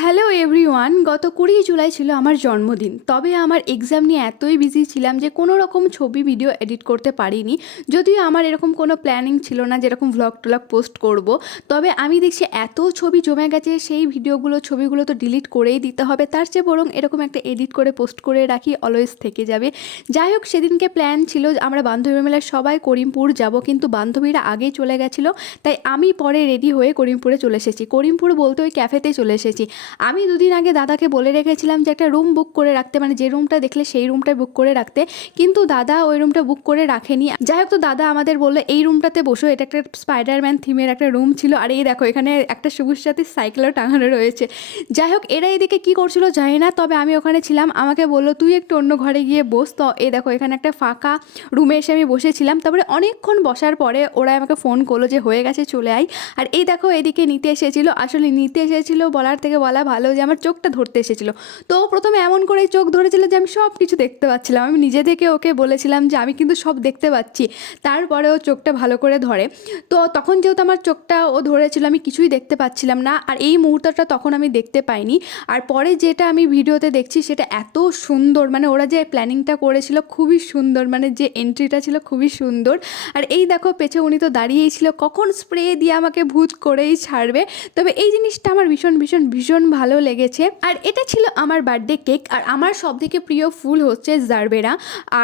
Hello everyone, গত 20 জুলাই ছিল আমার জন্মদিন। তবে আমার এক্সাম নিয়ে এতই বিজি ছিলাম যে কোনো রকম ছবি ভিডিও এডিট করতে পারিনি। যদিও আমার এরকম কোনো প্ল্যানিং ছিল না যেরকম ভ্লগ টলগ পোস্ট করব। তবে আমি দেখছি এত ছবি জমে গেছে, সেই ভিডিওগুলো ছবিগুলো তো ডিলিট করেই দিতে হবে, তার চেয়ে বরং এরকম একটা এডিট করে পোস্ট করে রাখি, অলওয়েজ থেকে যাবে। যাই হোক, সেদিনকে প্ল্যান ছিল যে আমরা বান্ধবী মেলায় সবাই করিমপুর যাব, কিন্তু বান্ধবীরা আগেই চলে গেছিলো, তাই আমি পরে রেডি হয়ে করিমপুরে চলে এসেছি। করিমপুর বলতে ওই ক্যাফেতেই চলে এসেছি। আমি দুদিন আগে দাদাকে বলে রেখেছিলাম যে একটা রুম বুক করে রাখতে, মানে যে রুমটা দেখলে সেই রুমটাই বুক করে রাখতে, কিন্তু দাদা ওই রুমটা বুক করে রাখেনি। যাই হোক, তো দাদা আমাদের বললো এই রুমটাতে বসো, এটা একটা স্পাইডারম্যান থিমের একটা রুম ছিল। আর এই দেখো, এখানে একটা সবুজ সাথী সাইকেলও টাঙানো রয়েছে। যাই হোক, এরা এদিকে কী করছিল জানি না, তবে আমি ওখানে ছিলাম। আমাকে বললো তুই একটু অন্য ঘরে গিয়ে বস। তো এই দেখো, এখানে একটা ফাঁকা রুমে এসে আমি বসেছিলাম। তারপরে অনেকক্ষণ বসার পরে ওরা আমাকে ফোন করলো যে হয়ে গেছে, চলে আয়। আর এই দেখো, এদিকে নিতে এসেছিলো। আসলে নিতে এসেছিলো বলার থেকে বলা ভালো যে আমার চোখটা ধরতে এসেছিলো। তো প্রথমে এমন করে চোখ ধরেছিল যে আমি সব কিছু দেখতে পাচ্ছিলাম। আমি নিজে থেকে ওকে বলেছিলাম যে আমি কিন্তু সব দেখতে পাচ্ছি। তারপরে ও চোখটা ভালো করে ধরে। তো তখন যেহেতু আমার চোখটা ও ধরেছিল, আমি কিছুই দেখতে পাচ্ছিলাম না। আর এই মুহূর্তটা তখন আমি দেখতে পাইনি। আর পরে যেটা আমি ভিডিওতে দেখছি সেটা এত সুন্দর, মানে ওরা যে প্ল্যানিংটা করেছিল খুবই সুন্দর, মানে যে এন্ট্রিটা ছিল খুবই সুন্দর। আর এই দেখো, পেছে উনি তো দাঁড়িয়েই ছিল, কখন স্প্রে দিয়ে আমাকে ভূত করেই ছাড়বে। তবে এই জিনিসটা আমার ভীষণ ভীষণ ভীষণ ভালো লেগেছে। আর এটা ছিল আমার বার্থডে কেক। আর আমার সবথেকে প্রিয় ফুল হচ্ছে জারবেরা।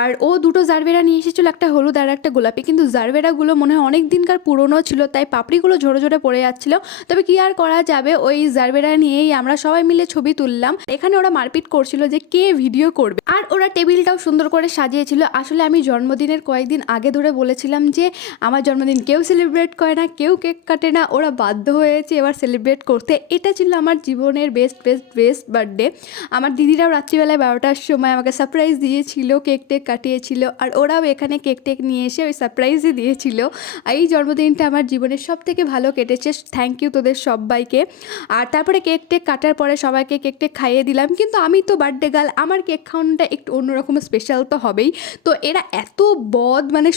আর ও দুটো জারবেরা নিয়ে এসেছিলো, একটা হলুদ আর একটা গোলাপি। কিন্তু জারবেরাগুলো মনে হয় অনেক দিনকার পুরনো ছিল, তাই পাপড়িগুলো ঝরে ঝরে পড়ে যাচ্ছিলো। তবে কি আর করা যাবে, ওই জারবেরা নিয়েই আমরা সবাই মিলে ছবি তুললাম। এখানে ওরা মারপিট করছিল যে কে ভিডিও করবে। আর ওরা টেবিলটাও সুন্দর করে সাজিয়েছিল। আসলে আমি জন্মদিনের কয়েকদিন আগে ধরে বলেছিলাম যে আমার জন্মদিন কেউ সেলিব্রেট করে না, কেউ কেক কাটে না, ওরা বাধ্য হয়েছে এবার সেলিব্রেট করতে। এটা ছিল আমার জীবনের বেস্ট বেস্ট বেস্ট বার্থডে। আমার দিদিরাও রাত্রিবেলায় 12টার সময় আমাকে সারপ্রাইজ দিয়েছিল, কেক টেক কাটিয়েছিল। আর ওরাও এখানে কেক টেক নিয়ে এসে ওই সারপ্রাইজই দিয়েছিল। এই জন্মদিনটা আমার জীবনের সব থেকে ভালো কেটেছে। থ্যাংক ইউ তোদের সবাইকে। আর তারপরে কেক টেক কাটার পরে সবাইকে কেক টেক খাইয়ে দিলাম। কিন্তু আমি তো বার্থডে গার্ল, আমার কেক খাওয়ানোটা একটু অন্যরকম স্পেশাল তো হবেই। তো এরা এত বদ, মানে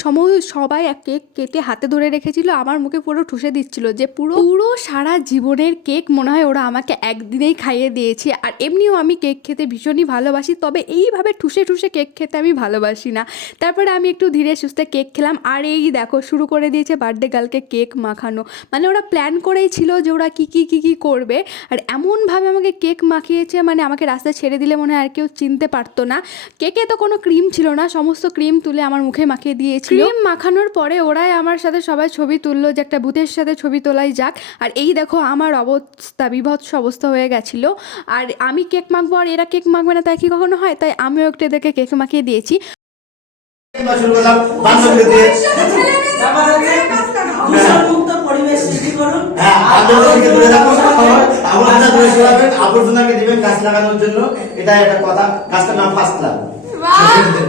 সবাই এক কেক কেটে হাতে ধরে রেখেছিল, আমার মুখে পুরো ঠুসে দিচ্ছিল যে পুরো পুরো সারা জীবনের কেক মনে হয় ওরা আমাকে একদিনেই খাইয়ে দিয়েছে। আর এমনিও আমি কেক খেতে ভীষণই ভালোবাসি, তবে এইভাবে ঠুসে ঠুসে কেক খেতে আমি ভালোবাসি না। তারপরে আমি একটু ধীরে সুস্থে কেক খেলাম। আর এই দেখো, শুরু করে দিয়েছে বার্থডে গার্লকে কেক মাখানো। মানে ওরা প্ল্যান করেই ছিল যে ওরা কী কী কী কী করবে। আর এমনভাবে আমাকে কেক মাখিয়েছে, মানে আমাকে রাস্তায় ছেড়ে দিলে মনে হয় আর কেউ চিনতে পারতো না। কেকে তো কোনো ক্রিম ছিল না, সমস্ত ক্রিম তুলে আমার মুখে মাখিয়ে দিয়েছিল। ক্রিম মাখানোর পরে ওরাই আমার সাথে সবাই ছবি তুললো যে একটা ভূতের সাথে ছবি তোলাই যাক। আর এই দেখো, আমার অবস্থা বিভৎস অবস্থা হয়ে গেছিলো। আর আমি কেক মাখবো আর এরা কেক মাখবে না, তাই কি কখনো হয়? তাই আমিও একটু এদেরকে কেক মাখিয়ে দিয়েছি। আবর্জনাকে দিবেন গাছ লাগানোর জন্য, এটা একটা কথা। গাছটার নাম ফার্স্ট লাভ।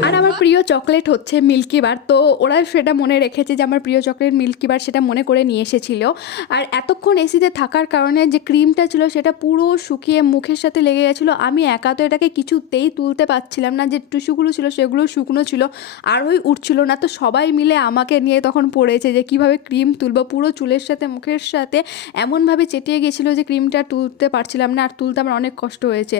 আর আমার প্রিয় চকলেট হচ্ছে মিল্কি বার। তো ওরা সেটা মনে রেখেছে যে আমার প্রিয় চকলেট মিল্কি বার, সেটা মনে করে নিয়ে এসেছিল। আর এতক্ষণ এসিতে থাকার কারণে যে ক্রিমটা ছিল সেটা পুরো শুকিয়ে মুখের সাথে লেগে গেছিলো। আমি একা তো এটাকে কিছুতেই তুলতে পারছিলাম না, যে টিস্যুগুলো ছিল সেগুলো শুকনো ছিল, আর ওই উঠছিল না। তো সবাই মিলে আমাকে নিয়ে তখন পড়েছে যে কীভাবে ক্রিম তুলবো। পুরো চুলের সাথে মুখের সাথে এমনভাবে চেটিয়ে গেছিলো যে ক্রিমটা তুলতে পারছিলাম না, আর তুলতে আমার অনেক কষ্ট হয়েছে।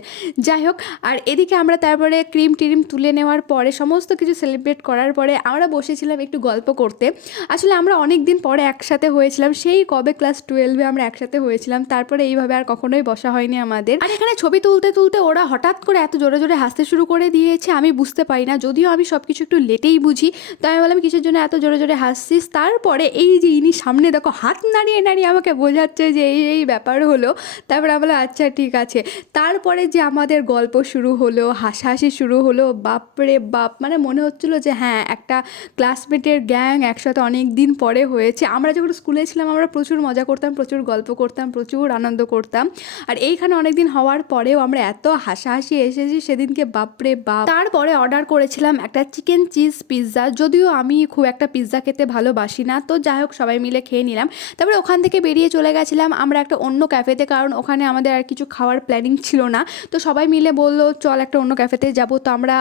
যাই হোক, আর এদিকে আমরা তারপরে ক্রিম টিরিম তুলে নেওয়ার পরে সমস্ত কিছু সেলিব্রেট করার পরে আমরা বসেছিলাম একটু গল্প করতে। আসলে আমরা অনেক দিন পরে একসাথে হয়েছিলাম, সেই কবে ক্লাস 12-এ আমরা একসাথে হয়েছিলাম। তারপরে এইভাবে আর কখনোই বসা হয়নি আমাদের। আর এখানে ছবি তুলতে তুলতে ওরা হঠাৎ করে এত জোরে জোরে হাসতে শুরু করে দিয়েছে, আমি বুঝতে পারি না, যদিও আমি সব কিছু একটু লেটেই বুঝি। তো আমি বললাম কিসের জন্য এত জোরে জোরে হাসছিস। তারপরে এই যে ইনি সামনে দেখো হাত নাড়িয়ে নাড়িয়ে আমাকে বোঝাচ্ছে যে এই এই ব্যাপার হলো। তারপরে আমি বললাম আচ্ছা ঠিক আছে। তারপরে যে আমাদের গল্প শুরু হলো, হাসাহাসি শুরু হলো, বাপরে বাপ, মানে মনে হচ্ছিলো যে হ্যাঁ, একটা ক্লাসমেটের গ্যাং একসাথে অনেক দিন পরে হয়েছে। আমরা যখন স্কুলে ছিলাম আমরা প্রচুর মজা করতাম, প্রচুর গল্প করতাম, প্রচুর আনন্দ করতাম। আর এইখানে অনেক দিন হওয়ার পরেও আমরা এত হাসাহাসি এসেছি সেদিনকে, বাপরে বাপ। তারপরে অর্ডার করেছিলাম একটা চিকেন চিজ পিৎজা, যদিও আমি খুব একটা পিৎজা খেতে ভালোবাসি না। তো যাই হোক, সবাই মিলে খেয়ে নিলাম। তারপরে ওখান থেকে বেরিয়ে চলে গেছিলাম আমরা একটা অন্য ক্যাফেতে, কারণ ওখানে আমাদের আর কিছু খাওয়ার প্ল্যানিং ছিল না। তো সবাই মিলে বললো চল একটা অন্য ক্যাফেতে যাবো। তো আমরা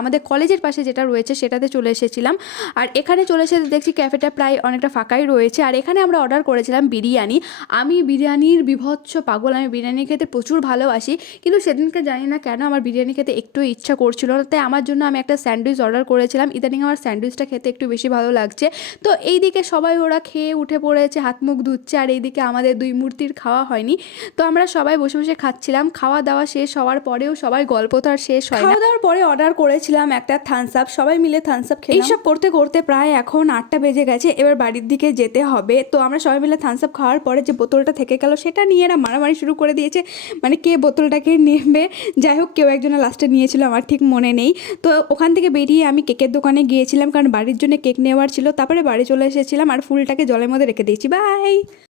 আমাদের কলেজের পাশে যেটা রয়েছে সেটাতে চলে এসেছিলাম। আর এখানে চলে এসে দেখছি ক্যাফেটা প্রায় অনেকটা ফাঁকাই রয়েছে। আর এখানে আমরা অর্ডার করেছিলাম বিরিয়ানি। আমি বিরিয়ানির বিভৎস পাগল, আমি বিরিয়ানি খেতে প্রচুর ভালোবাসি, কিন্তু সেদিনকে জানি না কেন আমার বিরিয়ানি খেতে একটু ইচ্ছা করছিল না, তাই আমার জন্য আমি একটা স্যান্ডউইচ অর্ডার করেছিলাম। ইদানিং আমার স্যান্ডউইচটা খেতে একটু বেশি ভালো লাগছে। তো এইদিকে সবাই ওরা খেয়ে উঠে পড়েছে, হাত মুখ ধুচ্ছে, আর এইদিকে আমাদের দুই মূর্তির খাওয়া হয়নি। তো আমরা সবাই বসে বসে খাচ্ছিলাম। খাওয়া দাওয়া শেষ হওয়ার পরেও সবাই গল্প তো আর শেষ হয় না। খাওয়া দাওয়ার পরে অর্ডার করেছিলাম একটা থামস আপ, সবাই মিলে থামস আপ খেলাম। এইসব করতে করতে প্রায় এখন 8টা বেজে গেছে, এবার বাড়ির দিকে যেতে হবে। তো আমরা সবাই মিলে থামস আপ খাওয়ার পরে যে বোতলটা থেকে গেল সেটা নিয়ে এরা মারামারি শুরু করে দিয়েছে, মানে কে বোতলটাকে নেবে। যাই হোক, কেউ একজনের লাস্টে নিয়েছিল, আমার ঠিক মনে নেই। তো ওখান থেকে বেরিয়ে আমি কেকের দোকানে গিয়েছিলাম, কারণ বাড়ির জন্য কেক নেওয়ার ছিল। তারপরে বাড়ি চলে এসেছিলাম আর ফুলটাকে জলের মধ্যে রেখে দিয়েছি। বাই।